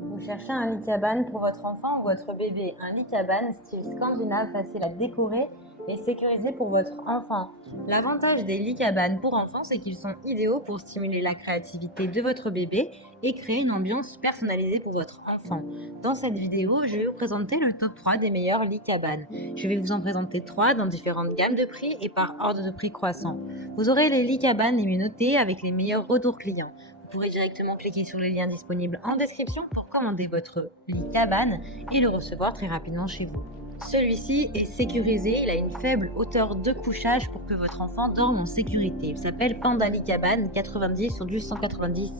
Vous cherchez un lit cabane pour votre enfant ou votre bébé. Un lit cabane style scandinave facile à décorer et sécurisé pour votre enfant. L'avantage des lits cabanes pour enfants, c'est qu'ils sont idéaux pour stimuler la créativité de votre bébé et créer une ambiance personnalisée pour votre enfant. Dans cette vidéo, je vais vous présenter le top 3 des meilleurs lits cabanes. Je vais vous en présenter 3 dans différentes gammes de prix et par ordre de prix croissant. Vous aurez les lits cabanes les mieux notés avec les meilleurs retours clients. Vous pourrez directement cliquer sur le lien disponible en description pour commander votre lit cabane et le recevoir très rapidement chez vous. Celui-ci est sécurisé, il a une faible hauteur de couchage pour que votre enfant dorme en sécurité. Il s'appelle Panda Lit Cabane 90 sur du 190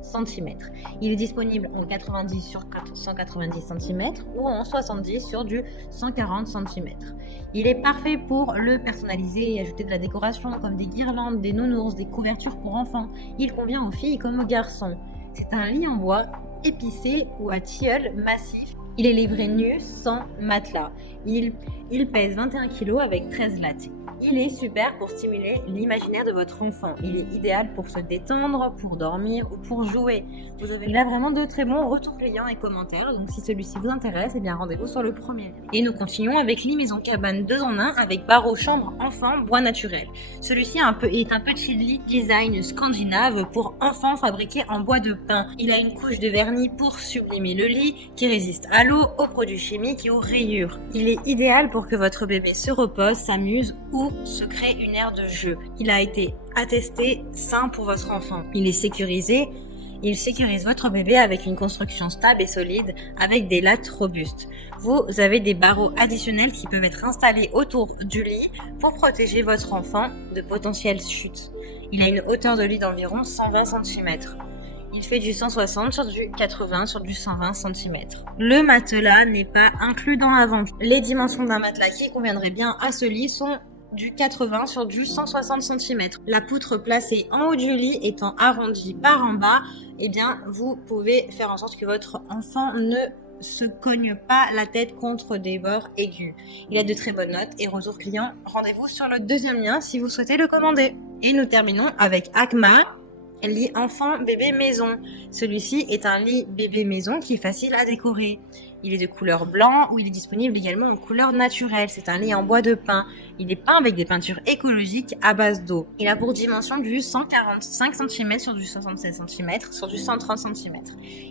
cm. Il est disponible en 90 sur 190 cm ou en 70 sur du 140 cm. Il est parfait pour le personnaliser et ajouter de la décoration comme des guirlandes, des nounours, des couvertures pour enfants. Il convient aux filles comme aux garçons. C'est un lit en bois épicé ou à tilleul massif. Il est livré nu, sans matelas. Il pèse 21 kg avec 13 lattes. Il est super pour stimuler l'imaginaire de votre enfant. Il est idéal pour se détendre, pour dormir ou pour jouer. Il a vraiment de très bons retours clients et commentaires. Donc si celui-ci vous intéresse, eh bien rendez-vous sur le premier. Et nous continuons avec lit maison cabane 2 en 1 avec barreaux chambre enfant bois naturel. Celui-ci est un petit lit design scandinave pour enfants fabriqué en bois de pin. Il a une couche de vernis pour sublimer le lit qui résiste à l'eau, aux produits chimiques et aux rayures. Il est idéal pour que votre bébé se repose, s'amuse ou se crée une aire de jeu. Il a été attesté sain pour votre enfant. Il est sécurisé. Il sécurise votre bébé avec une construction stable et solide avec des lattes robustes. Vous avez des barreaux additionnels qui peuvent être installés autour du lit pour protéger votre enfant de potentielles chutes. Il a une hauteur de lit d'environ 120 cm. Il fait du 160 sur du 80 sur du 120 cm. Le matelas n'est pas inclus dans la vente. Les dimensions d'un matelas qui conviendraient bien à ce lit sont du 80 sur du 160 cm. La poutre placée en haut du lit étant arrondie par en bas, eh bien, vous pouvez faire en sorte que votre enfant ne se cogne pas la tête contre des bords aigus. Il a de très bonnes notes et retour client. Rendez-vous sur le deuxième lien si vous souhaitez le commander. Et nous terminons avec Acma. Lit enfant bébé maison. Celui-ci est un lit bébé maison qui est facile à décorer. Il est de couleur blanc ou il est disponible également en couleur naturelle. C'est un lit en bois de pin. Il est peint avec des peintures écologiques à base d'eau. Il a pour dimension du 145 cm sur du 76 cm sur du 130 cm.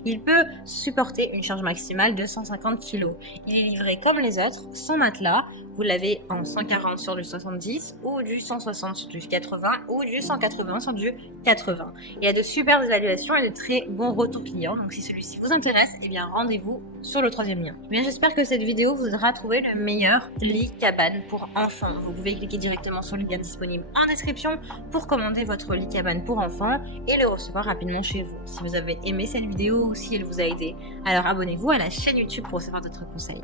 Il peut supporter une charge maximale de 150 kg. Il est livré comme les autres, sans matelas. Vous l'avez en 140 sur du 70 ou du 160 sur du 80 ou du 180 sur du 80. Il y a de super évaluations et de très bons retours clients. Donc si celui-ci vous intéresse, eh bien rendez-vous sur le troisième lien. Bien, j'espère que cette vidéo vous aura trouvé le meilleur lit cabane pour enfants. Vous pouvez cliquer directement sur le lien disponible en description pour commander votre lit cabane pour enfants et le recevoir rapidement chez vous. Si vous avez aimé cette vidéo ou si elle vous a aidé, alors abonnez-vous à la chaîne YouTube pour recevoir d'autres conseils.